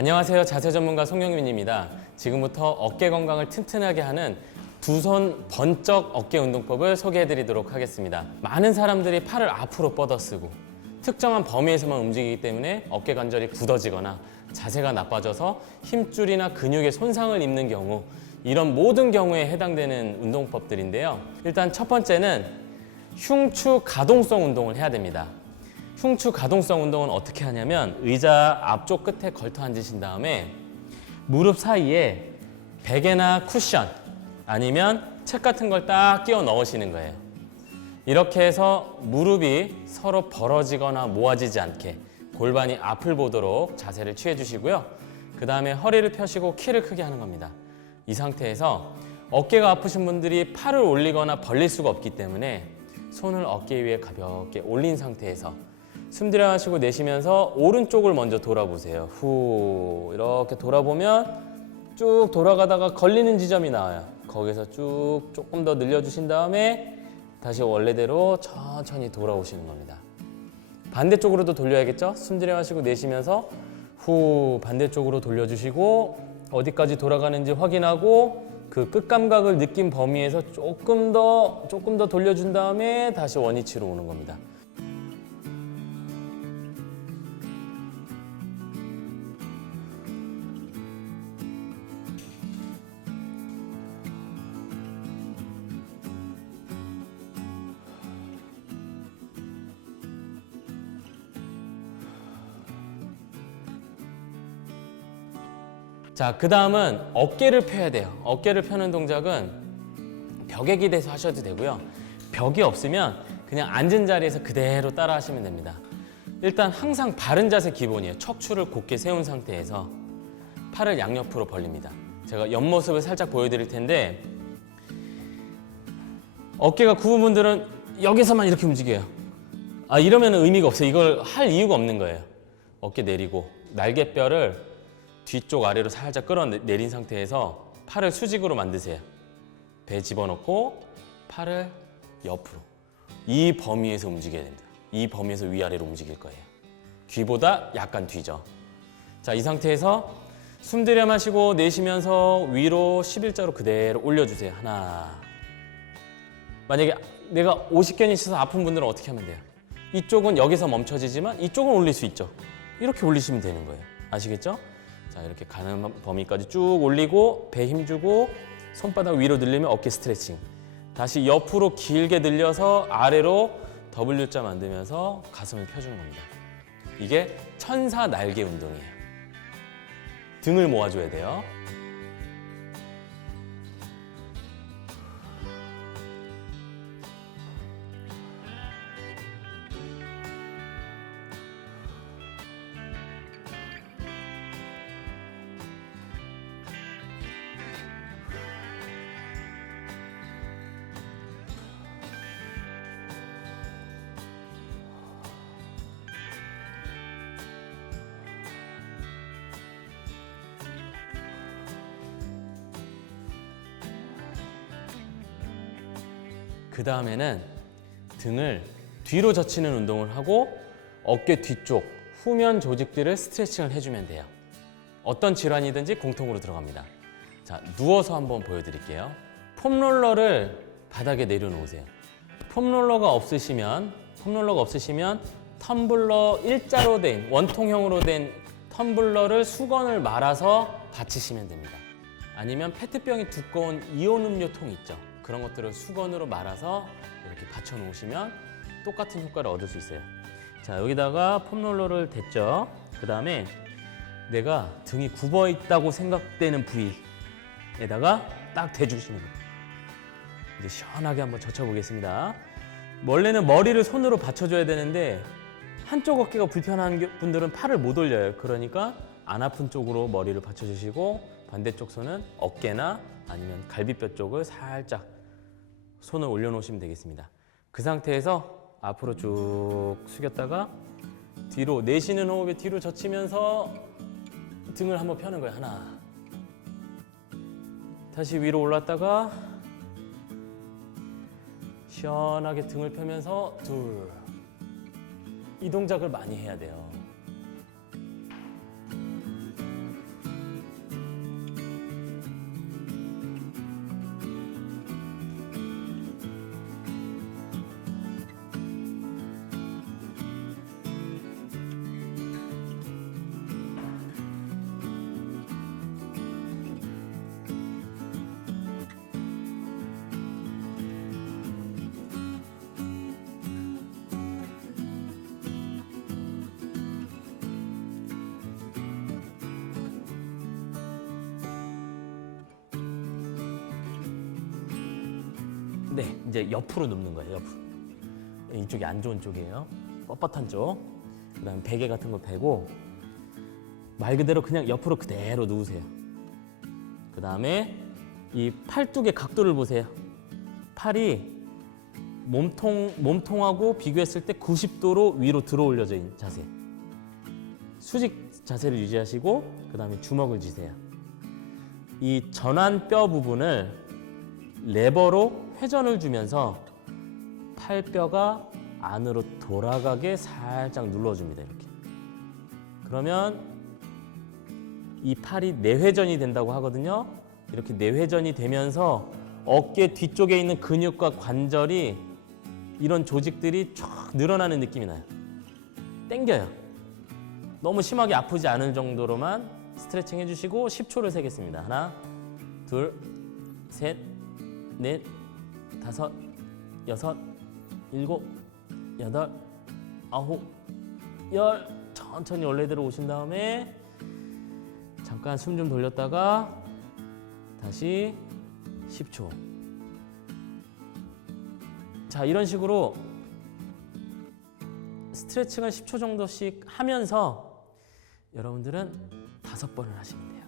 안녕하세요. 자세 전문가 송영민입니다. 지금부터 어깨 건강을 튼튼하게 하는 두 손 번쩍 어깨 운동법을 소개해 드리도록 하겠습니다. 많은 사람들이 팔을 앞으로 뻗어쓰고 특정한 범위에서만 움직이기 때문에 어깨 관절이 굳어지거나 자세가 나빠져서 힘줄이나 근육에 손상을 입는 경우, 이런 모든 경우에 해당되는 운동법들인데요. 일단 첫 번째는 흉추 가동성 운동을 해야 됩니다. 흉추 가동성 운동은 어떻게 하냐면 의자 앞쪽 끝에 걸터 앉으신 다음에 무릎 사이에 베개나 쿠션 아니면 책 같은 걸 딱 끼워 넣으시는 거예요. 이렇게 해서 무릎이 서로 벌어지거나 모아지지 않게 골반이 앞을 보도록 자세를 취해 주시고요. 그 다음에 허리를 펴시고 키를 크게 하는 겁니다. 이 상태에서 어깨가 아프신 분들이 팔을 올리거나 벌릴 수가 없기 때문에 손을 어깨 위에 가볍게 올린 상태에서 숨 들여마시고 내쉬면서 오른쪽을 먼저 돌아보세요. 후, 이렇게 돌아보면 쭉 돌아가다가 걸리는 지점이 나와요. 거기서 쭉 조금 더 늘려주신 다음에 다시 원래대로 천천히 돌아오시는 겁니다. 반대쪽으로도 돌려야겠죠? 숨 들여마시고 내쉬면서 후, 반대쪽으로 돌려주시고 어디까지 돌아가는지 확인하고 그 끝감각을 느낀 범위에서 조금 더 돌려준 다음에 다시 원위치로 오는 겁니다. 자, 그 다음은 어깨를 펴야 돼요. 어깨를 펴는 동작은 벽에 기대서 하셔도 되고요. 벽이 없으면 그냥 앉은 자리에서 그대로 따라 하시면 됩니다. 일단 항상 바른 자세 기본이에요. 척추를 곧게 세운 상태에서 팔을 양옆으로 벌립니다. 제가 옆모습을 살짝 보여드릴 텐데 어깨가 굽은 분들은 여기서만 이렇게 움직여요. 이러면 의미가 없어요. 이걸 할 이유가 없는 거예요. 어깨 내리고 날개뼈를 뒤쪽 아래로 살짝 끌어내린 상태에서 팔을 수직으로 만드세요. 배 집어넣고 팔을 옆으로. 이 범위에서 움직여야 됩니다. 이 범위에서 위아래로 움직일 거예요. 귀보다 약간 뒤죠. 자, 이 상태에서 숨 들여 마시고 내쉬면서 위로 11자로 그대로 올려주세요. 하나. 만약에 내가 50견이 있어서 아픈 분들은 어떻게 하면 돼요? 이쪽은 여기서 멈춰지지만 이쪽은 올릴 수 있죠. 이렇게 올리시면 되는 거예요. 아시겠죠? 자, 이렇게 가는 범위까지 쭉 올리고 배 힘주고 손바닥 위로 늘리면 어깨 스트레칭. 다시 옆으로 길게 늘려서 아래로 W자 만들면서 가슴을 펴주는 겁니다. 이게 천사 날개 운동이에요. 등을 모아줘야 돼요. 그 다음에는 등을 뒤로 젖히는 운동을 하고 어깨 뒤쪽 후면 조직들을 스트레칭을 해주면 돼요. 어떤 질환이든지 공통으로 들어갑니다. 자, 누워서 한번 보여드릴게요. 폼롤러를 바닥에 내려놓으세요. 폼롤러가 없으시면 텀블러 일자로 된 원통형으로 된 텀블러를 수건을 말아서 받치시면 됩니다. 아니면 페트병이 두꺼운 이온 음료 통 있죠. 그런 것들을 수건으로 말아서 이렇게 받쳐 놓으시면 똑같은 효과를 얻을 수 있어요. 자, 여기다가 폼롤러를 댔죠. 그 다음에 내가 등이 굽어 있다고 생각되는 부위에다가 딱 대주시면 돼요. 이제 시원하게 한번 젖혀 보겠습니다. 원래는 머리를 손으로 받쳐줘야 되는데 한쪽 어깨가 불편한 분들은 팔을 못 올려요. 그러니까 안 아픈 쪽으로 머리를 받쳐주시고 반대쪽 손은 어깨나 아니면 갈비뼈 쪽을 살짝 손을 올려놓으시면 되겠습니다. 그 상태에서 앞으로 쭉 숙였다가 뒤로 내쉬는 호흡에 뒤로 젖히면서 등을 한번 펴는 거예요. 하나. 다시 위로 올랐다가 시원하게 등을 펴면서 둘. 이 동작을 많이 해야 돼요. 이제 옆으로 눕는 거예요. 옆으로. 이쪽이 안 좋은 쪽이에요. 뻣뻣한 쪽. 그다음 베개 같은 거 베고 말 그대로 그냥 옆으로 그대로 누우세요. 그다음에 이 팔뚝의 각도를 보세요. 팔이 몸통하고 비교했을 때 90도로 위로 들어 올려져 있는 자세. 수직 자세를 유지하시고 그다음에 주먹을 쥐세요. 이 전완뼈 부분을 레버로 회전을 주면서 팔뼈가 안으로 돌아가게 살짝 눌러줍니다. 이렇게. 그러면 이 팔이 내회전이 된다고 하거든요. 이렇게 내회전이 되면서 어깨 뒤쪽에 있는 근육과 관절이 이런 조직들이 쫙 늘어나는 느낌이 나요. 당겨요. 너무 심하게 아프지 않을 정도로만 스트레칭 해주시고 10초를 세겠습니다. 하나, 둘, 셋, 넷, 다섯, 여섯, 일곱, 여덟, 아홉, 열. 천천히 원래대로 오신 다음에 잠깐 숨 좀 돌렸다가 다시 10초. 자, 이런 식으로 스트레칭을 10초 정도씩 하면서 여러분들은 5번을 하시면 돼요.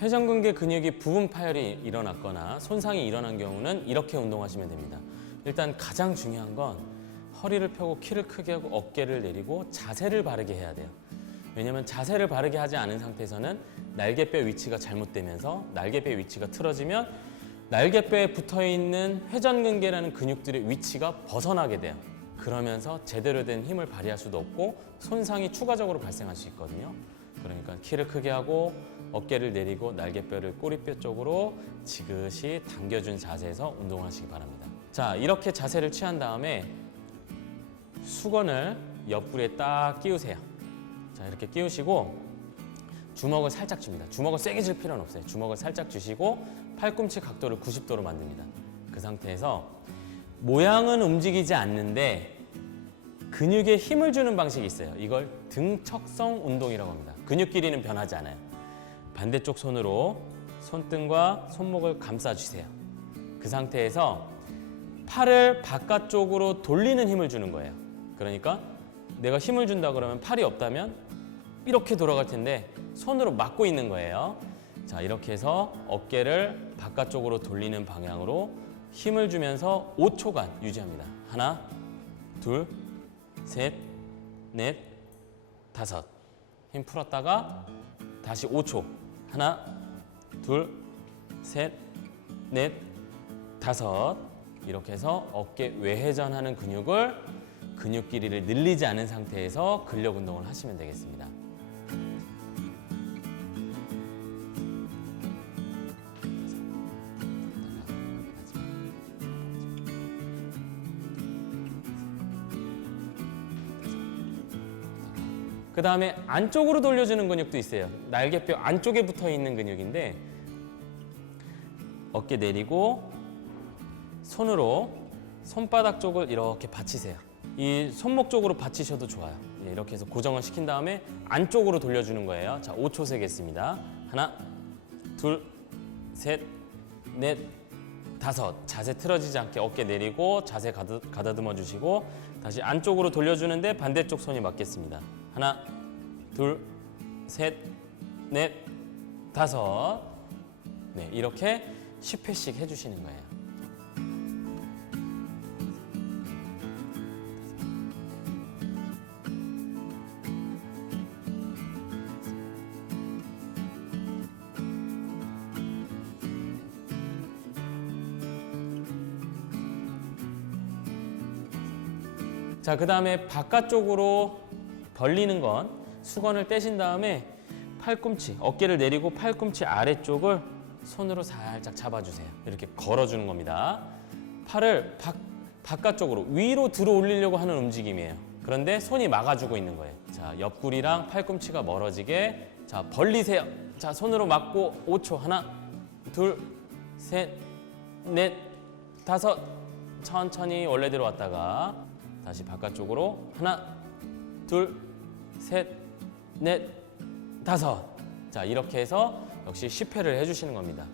회전근개 근육이 부분 파열이 일어났거나 손상이 일어난 경우는 이렇게 운동하시면 됩니다. 일단 가장 중요한 건 허리를 펴고 키를 크게 하고 어깨를 내리고 자세를 바르게 해야 돼요. 왜냐하면 자세를 바르게 하지 않은 상태에서는 날개뼈 위치가 잘못되면서 날개뼈 위치가 틀어지면 날개뼈에 붙어있는 회전근개라는 근육들의 위치가 벗어나게 돼요. 그러면서 제대로 된 힘을 발휘할 수도 없고 손상이 추가적으로 발생할 수 있거든요. 그러니까 키를 크게 하고 어깨를 내리고 날개뼈를 꼬리뼈 쪽으로 지그시 당겨준 자세에서 운동을 하시기 바랍니다. 자, 이렇게 자세를 취한 다음에 수건을 옆구리에 딱 끼우세요. 자, 이렇게 끼우시고 주먹을 살짝 줍니다. 주먹을 세게 줄 필요는 없어요. 주먹을 살짝 주시고 팔꿈치 각도를 90도로 만듭니다. 그 상태에서 모양은 움직이지 않는데 근육에 힘을 주는 방식이 있어요. 이걸 등척성 운동이라고 합니다. 근육 길이는 변하지 않아요. 반대쪽 손으로 손등과 손목을 감싸주세요. 그 상태에서 팔을 바깥쪽으로 돌리는 힘을 주는 거예요. 그러니까 내가 힘을 준다 그러면 팔이 없다면 이렇게 돌아갈 텐데 손으로 막고 있는 거예요. 자, 이렇게 해서 어깨를 바깥쪽으로 돌리는 방향으로 힘을 주면서 5초간 유지합니다. 하나, 둘, 셋, 넷, 다섯. 힘 풀었다가 다시 5초. 하나, 둘, 셋, 넷, 다섯. 이렇게 해서 어깨 외회전하는 근육 길이를 늘리지 않은 상태에서 근력 운동을 하시면 되겠습니다. 그 다음에 안쪽으로 돌려주는 근육도 있어요. 날개뼈 안쪽에 붙어 있는 근육인데 어깨 내리고 손으로 손바닥 쪽을 이렇게 받치세요. 이 손목 쪽으로 받치셔도 좋아요. 이렇게 해서 고정을 시킨 다음에 안쪽으로 돌려주는 거예요. 자, 5초 세겠습니다. 하나, 둘, 셋, 넷, 다섯. 자세 틀어지지 않게 어깨 내리고 자세 가다듬어 주시고 다시 안쪽으로 돌려주는데 반대쪽 손이 맞겠습니다. 하나, 둘, 셋, 넷, 다섯. 네, 이렇게 10회씩 해주시는 거예요. 자, 그 다음에 바깥쪽으로 벌리는 건 수건을 떼신 다음에 팔꿈치, 어깨를 내리고 팔꿈치 아래쪽을 손으로 살짝 잡아주세요. 이렇게 걸어주는 겁니다. 팔을 바깥쪽으로 위로 들어 올리려고 하는 움직임이에요. 그런데 손이 막아주고 있는 거예요. 자, 옆구리랑 팔꿈치가 멀어지게 자, 벌리세요. 자, 손으로 막고 5초. 하나, 둘, 셋, 넷, 다섯. 천천히 원래대로 왔다가 다시 바깥쪽으로 하나, 둘, 셋, 넷, 다섯. 자, 이렇게 해서 역시 10회를 해주시는 겁니다.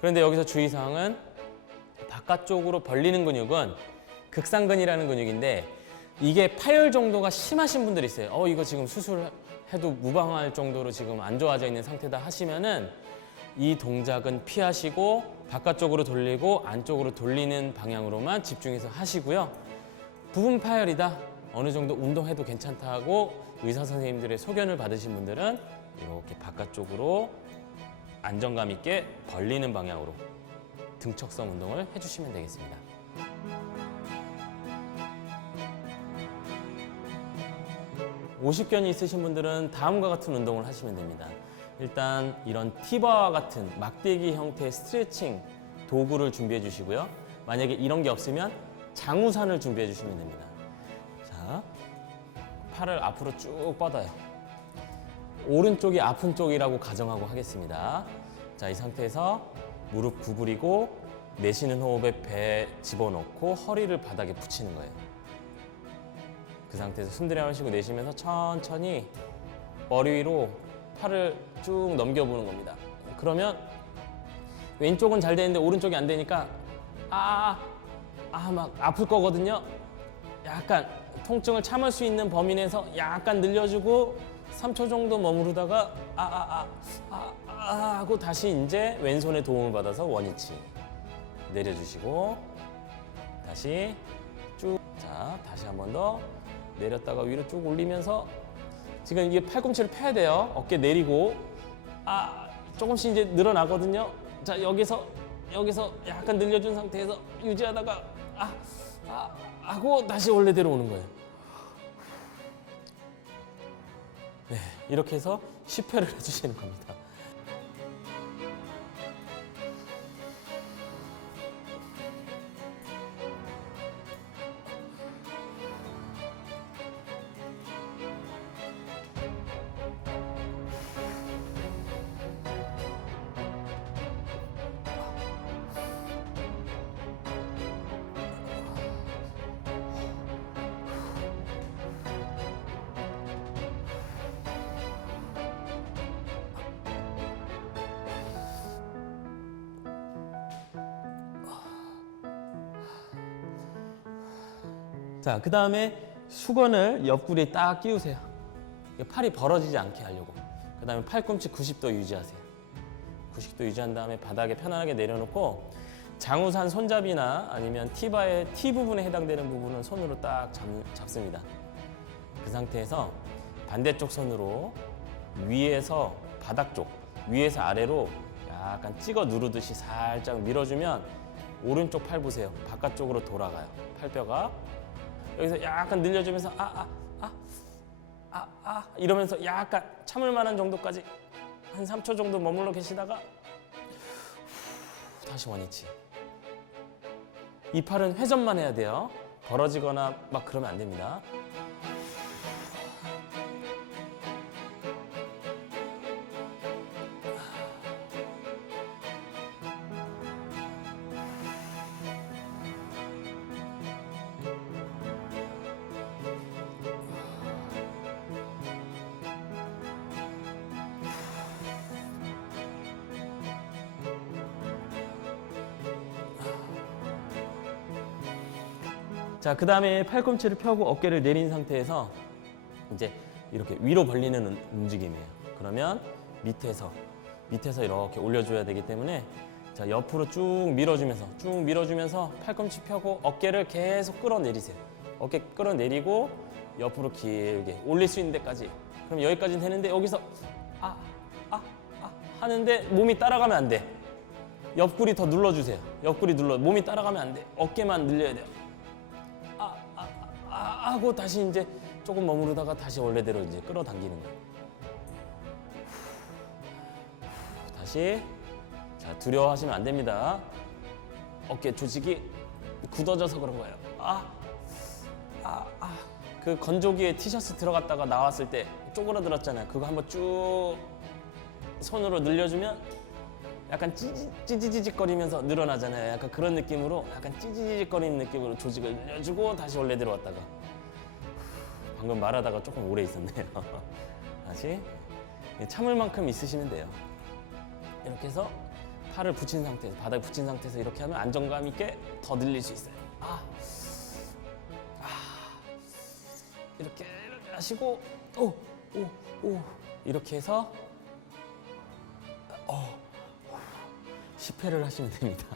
그런데 여기서 주의사항은 바깥쪽으로 벌리는 근육은 극상근이라는 근육인데 이게 파열 정도가 심하신 분들이 있어요. 이거 지금 수술해도 무방할 정도로 지금 안 좋아져 있는 상태다 하시면은 이 동작은 피하시고 바깥쪽으로 돌리고 안쪽으로 돌리는 방향으로만 집중해서 하시고요. 부분 파열이다. 어느 정도 운동해도 괜찮다고 의사 선생님들의 소견을 받으신 분들은 이렇게 바깥쪽으로 안정감 있게 벌리는 방향으로 등척성 운동을 해주시면 되겠습니다. 오십견이 있으신 분들은 다음과 같은 운동을 하시면 됩니다. 일단 이런 티바와 같은 막대기 형태의 스트레칭 도구를 준비해 주시고요. 만약에 이런 게 없으면 장우산을 준비해 주시면 됩니다. 자, 팔을 앞으로 쭉 뻗어요. 오른쪽이 아픈 쪽이라고 가정하고 하겠습니다. 자, 이 상태에서 무릎 구부리고 내쉬는 호흡에 배 집어넣고 허리를 바닥에 붙이는 거예요. 그 상태에서 숨들여 마시고 내쉬면서 천천히 머리 위로 팔을 쭉 넘겨보는 겁니다. 그러면 왼쪽은 잘 되는데 오른쪽이 안 되니까 막 아플 거거든요. 약간 통증을 참을 수 있는 범위 내에서 약간 늘려주고 3초 정도 머무르다가 하고 다시 이제 왼손의 도움을 받아서 원위치 내려주시고 다시 쭉. 자, 다시 한 번 더 내렸다가 위로 쭉 올리면서 지금 이게 팔꿈치를 펴야 돼요. 어깨 내리고 조금씩 이제 늘어나거든요. 자, 여기서 약간 늘려준 상태에서 유지하다가 하고 다시 원래대로 오는 거예요. 네, 이렇게 해서 10회를 해주시는 겁니다. 자, 그 다음에 수건을 옆구리에 딱 끼우세요. 팔이 벌어지지 않게 하려고. 그 다음에 팔꿈치 90도 유지하세요. 90도 유지한 다음에 바닥에 편안하게 내려놓고 장우산 손잡이나 아니면 티바의 T 부분에 해당되는 부분은 손으로 딱 잡습니다. 그 상태에서 반대쪽 손으로 위에서 바닥 쪽, 위에서 아래로 약간 찍어 누르듯이 살짝 밀어주면 오른쪽 팔 보세요. 바깥쪽으로 돌아가요. 팔뼈가. 여기서 약간 늘려주면서 이러면서 약간 참을 만한 정도까지 한 3초 정도 머물러 계시다가 다시 원위치. 이 팔은 회전만 해야 돼요. 벌어지거나 막 그러면 안 됩니다. 자, 그 다음에 팔꿈치를 펴고 어깨를 내린 상태에서 이제 이렇게 위로 벌리는 움직임이에요. 그러면 밑에서 이렇게 올려줘야 되기 때문에 자, 옆으로 쭉 밀어주면서 팔꿈치 펴고 어깨를 계속 끌어내리세요. 어깨 끌어내리고 옆으로 길게 올릴 수 있는 데까지. 그럼 여기까지는 되는데 여기서 하는데 몸이 따라가면 안 돼. 옆구리 더 눌러주세요. 옆구리 몸이 따라가면 안 돼. 어깨만 늘려야 돼요. 하고 다시 이제 조금 머무르다가 다시 원래대로 이제 끌어당기는 거예요. 다시. 자, 두려워하시면 안 됩니다. 어깨 조직이 굳어져서 그런 거예요. 그 건조기에 티셔츠 들어갔다가 나왔을 때 쪼그라들었잖아요. 그거 한번 쭉 손으로 늘려주면 약간 찌지직거리면서 늘어나잖아요. 약간 그런 느낌으로 약간 찌지직거리는 느낌으로 조직을 늘려주고 다시 원래대로 왔다가 방금 말하다가 조금 오래 있었네요. 다시 참을 만큼 있으시면 돼요. 이렇게 해서 팔을 붙인 상태에서 바닥에 붙인 상태에서 이렇게 하면 안정감 있게 더 늘릴 수 있어요. 이렇게 하시고 이렇게 해서 10회를 하시면 됩니다.